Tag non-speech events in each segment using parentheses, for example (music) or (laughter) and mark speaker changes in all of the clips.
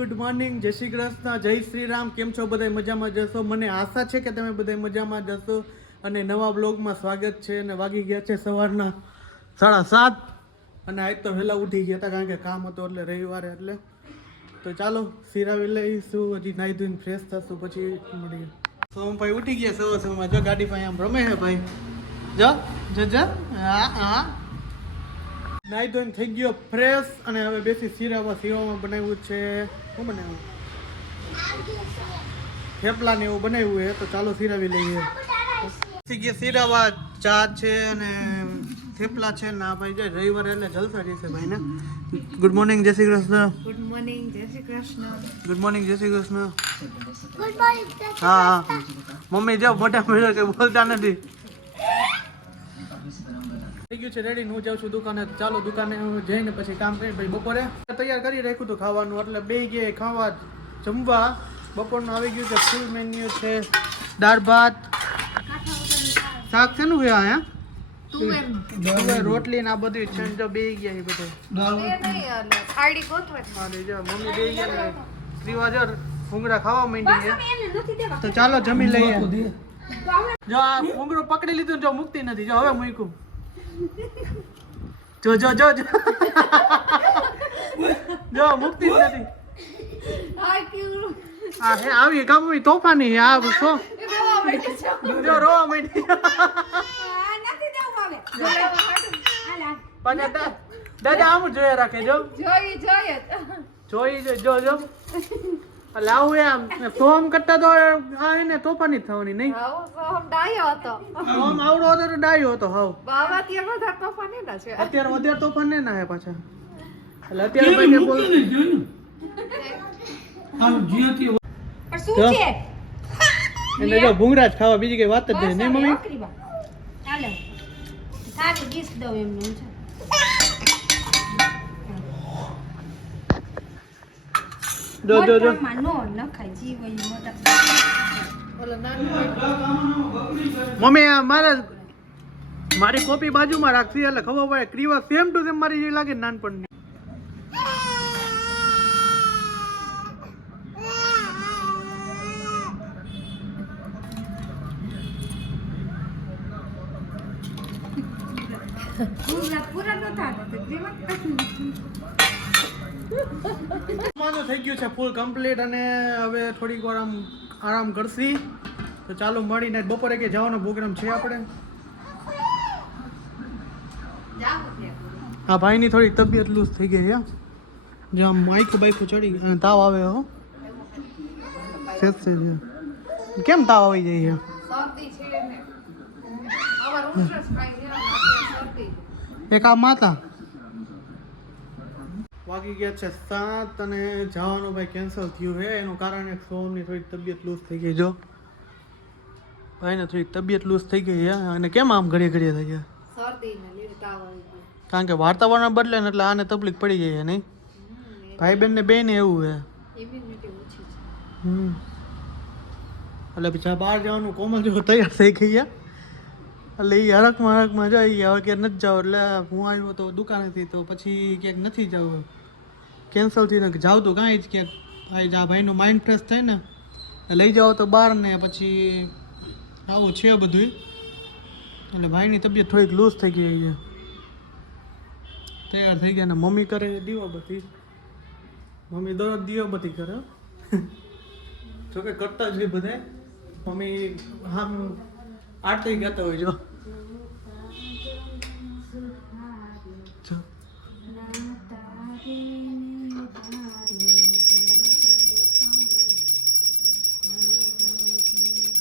Speaker 1: Good morning, જય શ્રી કૃષ્ણ, જય શ્રી રામ. કેમ છો બધા? મજામાં જશો મને આશા છે કે તમે બધા મજામાં જશો અને નવા બ્લોગમાં સ્વાગત છે અને વાગી ગયા છે સવારના સાડા સાત. અને આજ તો વહેલા ઉઠી ગયા હતા કારણ કે કામ હતું એટલે રવિવારે એટલે. તો ચાલો સિરાવી લઈશું. હજી નાહી ધોઈને ફ્રેશ થશું, પછી મળીએ. સોમભાઈ ઉઠી ગયા સવાર સવારમાં. જો ગાડી ભાઈ આમ રમે છે ભાઈ. જો જો જો. હા હા. નાહી ધોઈને થઈ ગયો ફ્રેશ અને હવે બેસી સિરાવા શીરામાં બનાવ્યું છે. શું બનાવ્યું? થેપલા ને એવું બનાવ્યું છે તો ચાલો શીરાવી લઈએ. થઈ ગયા સિરાવા ચા છે અને થેપલા છે ના ભાઈ જાય રવિવારે એટલે જલસા જશે ભાઈ ને ગુડ મોર્નિંગ જય શ્રી કૃષ્ણ.
Speaker 2: ગુડ મોર્નિંગ જય શ્રી કૃષ્ણ.
Speaker 1: ગુડ મોર્નિંગ જય શ્રી કૃષ્ણ. હા હા. મમ્મી જાઓ મોટા મેળો કે બોલતા નથી. થઈ ગયું છે રેડી હું જાઉં છું દુકાને. ચાલો દુકાને જઈને પછી કામ કરી ભાઈ બપોરે તૈયાર કરી રાખ્યું હતું ખાવાનું. એટલે બે ગયા ખાવા જમવા. બપોરનું આવી ગયું છે ફૂલ મેન્યુ છે. દાળ ભાત. શાક છે નું ગયા અહીંયા રોટલી. ને આ બધું છે જો બે ગયા એ બધું મમ્મી બે ગયા ને ત્રીવા જો ભૂંગળા ખાવા માંડી તો ચાલો જમી લઈએ. જો આ ભૂંગળું પકડી લીધું જો મુક્તિ નથી. જો હવે મૂક્યું. જો જો જો જો. જો મુક્તિ જ નથી.
Speaker 2: આ
Speaker 1: હે આવી કામની તોફાની આ
Speaker 2: છો.
Speaker 1: જો રોવા માંડી.
Speaker 2: આ નથી દેવું આવે હાલા
Speaker 1: પણ દાદા આમ જોયા રાખે જો.
Speaker 2: જોઈ જોઈએ.
Speaker 1: જોઈ જો જો. આવું એમ. ફોર્મ કરતા તો આ એને તોફાની જ થવાની નહીં.
Speaker 2: આવો ડાયો હતો.
Speaker 1: ફોર્મ આવડો હતો તો ડાયો હતો હાવ.
Speaker 2: બાવા અત્યારે વધારે તોફાન એના છે.
Speaker 1: અત્યારે વધારે તોફાન ના હે પાછા. એટલે અત્યારે ભાઈ કે બોલ
Speaker 2: પણ શું છે?
Speaker 1: એટલે જો ખાવા બીજી કઈ વાત જ નહીં મમ્મી?
Speaker 2: દઉં એમનું છે
Speaker 1: જો જો જો મમ્મી મારે મારા મારી કોપી બાજુમાં રાખતી એટલે ખબર પડે ક્રીવા સેમ ટુ સેમ મારી જેવી લાગે નાનપણની.
Speaker 2: પૂરા પૂરા ન
Speaker 1: જમવાનું થઈ ગયું છે ફૂલ કમ્પ્લીટ અને હવે થોડીક વાર આમ આરામ કરશી તો ચાલો મળીને બપોરે કે જવાનો પ્રોગ્રામ છે આપણે હા ભાઈની થોડી તબિયત લૂઝ થઈ ગઈ છે જે આમ માઈક બાઈક ચડી અને તાવ આવે હો છે. કેમ તાવ આવી જાય છે એક આ માતા વાગી ગયા છે સાત અને જવાનું ભાઈ કેન્સલ થયું છે. એનું કારણ એક સોમની થોડી તબિયત લૂઝ થઈ ગઈ જો. ભાઈને થોડી તબિયત લૂઝ થઈ ગઈ છે. અને કેમ આમ ઘડીએ ઘડીએ થઈ ગયા?
Speaker 2: ને ગયો
Speaker 1: કારણ કે વાતાવરણ બદલે ને એટલે આને તકલીફ પડી ગઈ છે નહીં? ભાઈ બેનને બેને એવું છે. એટલે પછી બહાર જવાનું કોમલ જો તૈયાર થઈ ગઈ છે. એટલે એ હરકમાં હરકમાં જાય હવે ક્યાંક નથી જાવ એટલે હું આવ્યો તો દુકાનેથી તો પછી ક્યાંક નથી જવું. કેન્સલ થઈને જાવ તો કાંઈ જ ક્યાંક આ જ આ ભાઈનું માઇન્ડ ફ્રેશ થાય ને લઈ જાઓ તો બહાર ને પછી આવું છે બધું એટલે ભાઈની તબિયત થોડીક લૂઝ થઈ ગઈ છે તૈયાર થઈ ગયા ને મમ્મી કરે છે દીવો બધી મમ્મી દરરોજ દીવો બધી કરે. (laughs) જોકે કરતા જ હોય બધા મમ્મી આમ આરતી ગાતા હોય, જો જો.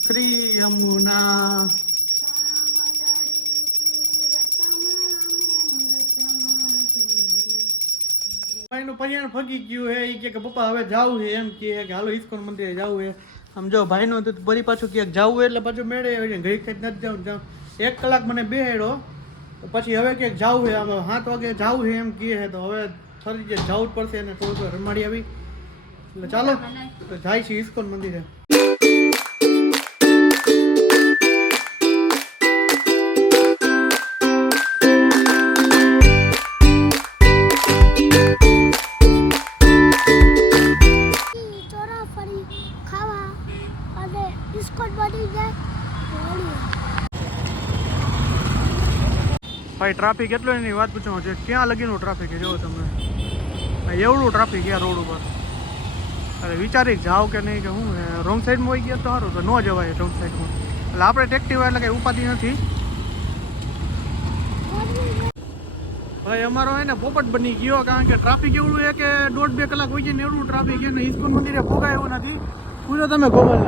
Speaker 1: શ્રી યમુના ભાઈનું પરિણામ ફગી ગયું હે એ કે પપ્પા હવે જાવું છે એમ કે હાલો ઇસ્કોન મંદિરે જાવું છે આમ જો ભાઈનું તો ફરી પાછું ક્યાંક જાવું એટલે પાછું મેળે ઘડી ખેત નથી જાઉં જાઉં એક કલાક મને બેહેડો પછી હવે ક્યાંક જાવું છે આમ સાત વાગે જાવું છે એમ કહે છે તો હવે ફરી જે જવું જ પડશે અને થોડું રમાડી આવી. એટલે ચાલો, તો જાય છે ઇસ્કોન મંદિરે. ભાઈ ટ્રાફિક એટલો એની વાત પૂછો છે ક્યાં લગીનું ટ્રાફિક જોવો તમે. એવડું ટ્રાફિક યાર રોડ ઉપર. અરે વિચારી જાઓ કે નહીં કે હું રોંગ સાઈડમાં હોય ગયા તો સારું તો ન જવાય રોંગ સાઈડમાં એટલે આપણે ટેક્ટિવ એટલે કંઈ ઉપાધિ નથી. ભાઈ અમારો હે ને પોપટ બની ગયો કારણ કે ટ્રાફિક એવડું છે કે દોઢ બે કલાક હોય છે ને એવડું ટ્રાફિક છે ને ઇસ્કોન મંદિરે ભોગાય એવું નથી. પૂછો તમે ગોપાલ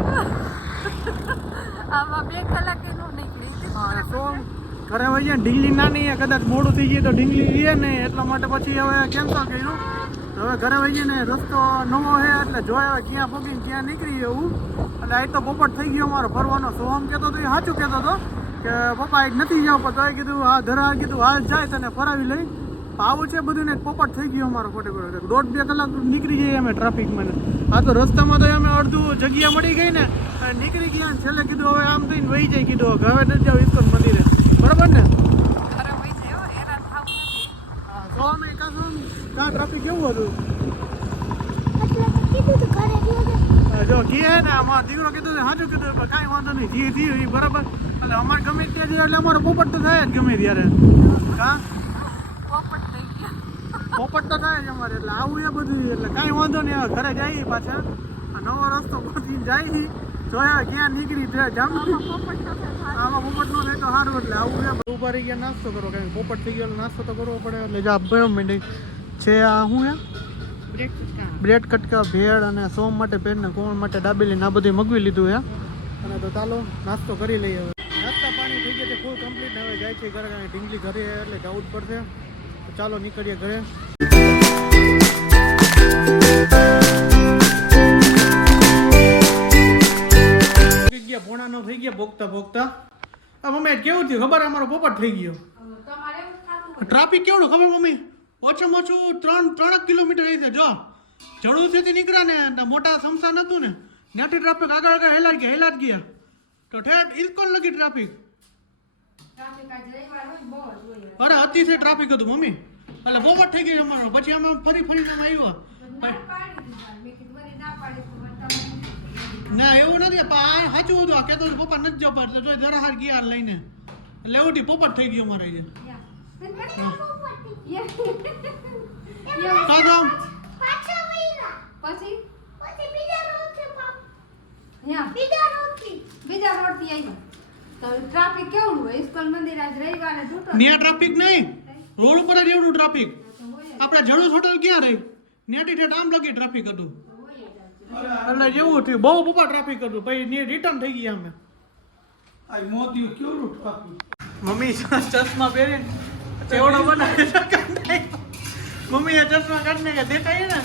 Speaker 1: (laughs)
Speaker 2: આમાં બે કલાક એનું નીકળી.
Speaker 1: ઘરે છે ઢીંગલી નાની કદાચ મોડું થઈ ગયું તો ઢીંગલી લઈએ ને એટલા માટે પછી હવે કેન્સલ કર્યું. હવે ઘરે વહી જાય ને, રસ્તો નવો છે એટલે જોયા હવે ક્યાં પગી ક્યાં નીકળી એવું. એટલે આ તો પોપટ થઈ ગયો અમારો ફરવાનો. સોહમ કહેતો તો એ સાચું કહેતો હતો કે પપ્પા એક નથી જાવ, પણ તોય કીધું, હા ધરા કીધું, હાલ જાય તને ફરાવી લઈ. આવું છે બધું ને, પોપટ થઈ ગયો અમારો ખોટે ખોટો. દોઢ બે કલાક નીકળી જઈએ અમે ટ્રાફિકમાં આ તો રસ્તામાં તો અમે અડધું જગ્યા મળી ગઈ ને નીકળી ગયા છેલ્લે કીધું, હવે આમ થઈને વહી જાય, કીધું, હવે નથી જાવ ઇસ્કોન મંદિરે. બરાબર ને?
Speaker 2: હો
Speaker 1: તો અમે કાશું કાં ટ્રાફિક કેવું હતું? જો કીએ ને અમારો દીકરો કીધું છે સાચું કીધું કાંઈ વાંધો નહીં જે થયું એ બરાબર. એટલે અમારે ગમે ત્યાં એટલે અમારો પોપટ તો થાય જ ગમે ત્યારે. કાં?
Speaker 2: પોપટ
Speaker 1: પોપટ તો થાય જ અમારે એટલે આવું એ બધું એટલે કાંઈ વાંધો નહીં ઘરે જઈએ પાછા. નવો રસ્તો પહોંચી જાય જોયા ક્યાં નીકળી છે જમ.
Speaker 2: પોપટ તો થાય
Speaker 1: આમાં પોપટ નો તો સારું એટલે આવું એ બધું ઊભા રહી ગયા નાસ્તો કરો કારણ કે પોપટ થઈ ગયો નાસ્તો તો કરવો પડે. એટલે જા બે મિનિટ છે આ શું હે બ્રેડ કટકા. ભેળ અને સોમ માટે પેન ને કોણ માટે ડાબેલી ને આ બધું મગવી લીધું હે અને તો ચાલો નાસ્તો કરી લઈએ હવે. નાસ્તા પાણી થઈ ગયા છે ફૂલ કમ્પ્લીટ હવે જાય છે ઘરે ઢીંગલી ઘરે એટલે જવું જ પડશે. ચાલો નીકળીએ ઘરે. ગયા, પોણા થઈ ગયા ભોગતા ભોગતા. આ મમ્મી કેવું થયું? ખબર અમારો પોપટ થઈ ગયો. ટ્રાફિક કેવડું ખબર મમ્મી? ઓછામાં ઓછું ત્રણ ત્રણ કિલોમીટર રહી છે જો, જડુસીથી નીકળ્યા ને મોટા સમસાન હતું ને, ત્યાંથી ટ્રાફિક આગળ આગળ હેલા ગયા હેલા જ ગયા. તો ઠેઠ ઇસ્કોન લગી ટ્રાફિક અરે અતિશય ટ્રાફિક હતું મમ્મી. એટલે પોપટ થઈ ગઈ અમારો. પછી અમે ફરી, ફરીને અમે આવ્યા.
Speaker 2: ના
Speaker 1: એવું નથી આ સાચું હતું. આ કહેતો પપ્પા નથી જવા પડતો તો જરા હાર ગયા લઈને. એટલે એવું થી પોપટ થઈ ગયો અમારે જે
Speaker 2: ટ્રાફિક કેવું હોય? ઇસ્કોલ મંદિર આજ રવિવારે તૂટો
Speaker 1: ન્યા ટ્રાફિક નહીં. રોડ ઉપર જ એવડું ટ્રાફિક આપણે જડુસ હોટલ ક્યાં રહી? ન્યાથી આમ લગી ટ્રાફિક હતું. એટલે જેવું થયું બહુ બપા ટ્રાફિક હતું પછી ને રિટર્ન થઈ ગયા અમે.
Speaker 3: આ મોદી કેવડું ટ્રાફિક
Speaker 1: મમ્મી ચશ્મા પહેરીને ચેવડો બનાવી મમ્મી એ ચશ્મા કાઢીને કે દેખાય ને?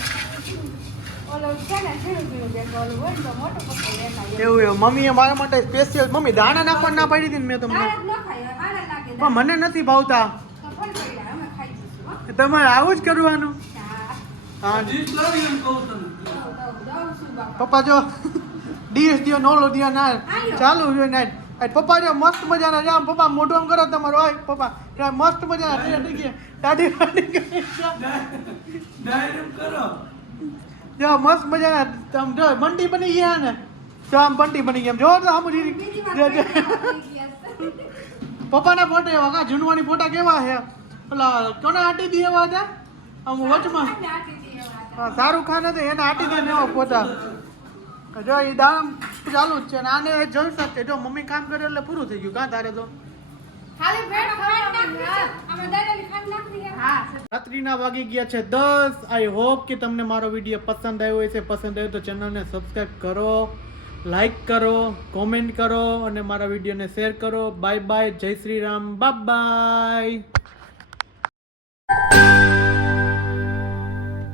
Speaker 2: ઓલો છે ને ઝીણું ઝીણું દેખાય, હોય ને.
Speaker 1: એવું એવું. મમ્મીએ મારા માટે સ્પેશિયલ મમ્મી દાણા નાખવા ના પાડી હતી ને મેં તમને.
Speaker 2: દાળ જ ન ખાય, આળા લાગે
Speaker 1: પણ મને નથી ભાવતા. તમારે આવું જ કરવાનું? હા. પપ્પા જો ડીશ દિયો નોલો દિયો ના ચાલુ છે નાઈટ આ પપ્પા જો મસ્ત મજાના જામ પપ્પા મોઢું આમ કરો તમારો. હોય પપ્પા મસ્ત મજાના થઈ ગયા દાઢી વાઢી કરો. જો મસ્ત મજાના. આમ જો બંટી બની ગયા ને. જો આમ બંટી બની ગયા. જો તો આમ. પપ્પાના ફોટા એવા. કા જૂનવાની ફોટા કેવા છે? પેલા કોને આટી દી એવા હતા? આમ વચમાં. શાહરુખ ખાન હતો એને આટી દે એવા ફોટા જો એ દામ ચાલુ જ છે ને આને જલસા છે જો મમ્મી કામ કરે એટલે પૂરું થઈ ગયું. કાં તારે તો? રાત્રિના વાગી ગયા છે દસ. આઈ હોપ કે તમને મારો વીડિયો પસંદ આવ્યો હોય છે પસંદ આવ્યો તો ચેનલને સબસ્ક્રાઈબ કરો લાઈક કરો કોમેન્ટ કરો અને મારા વિડીયોને શેર કરો. બાય બાય જય શ્રી રામ. Bye bye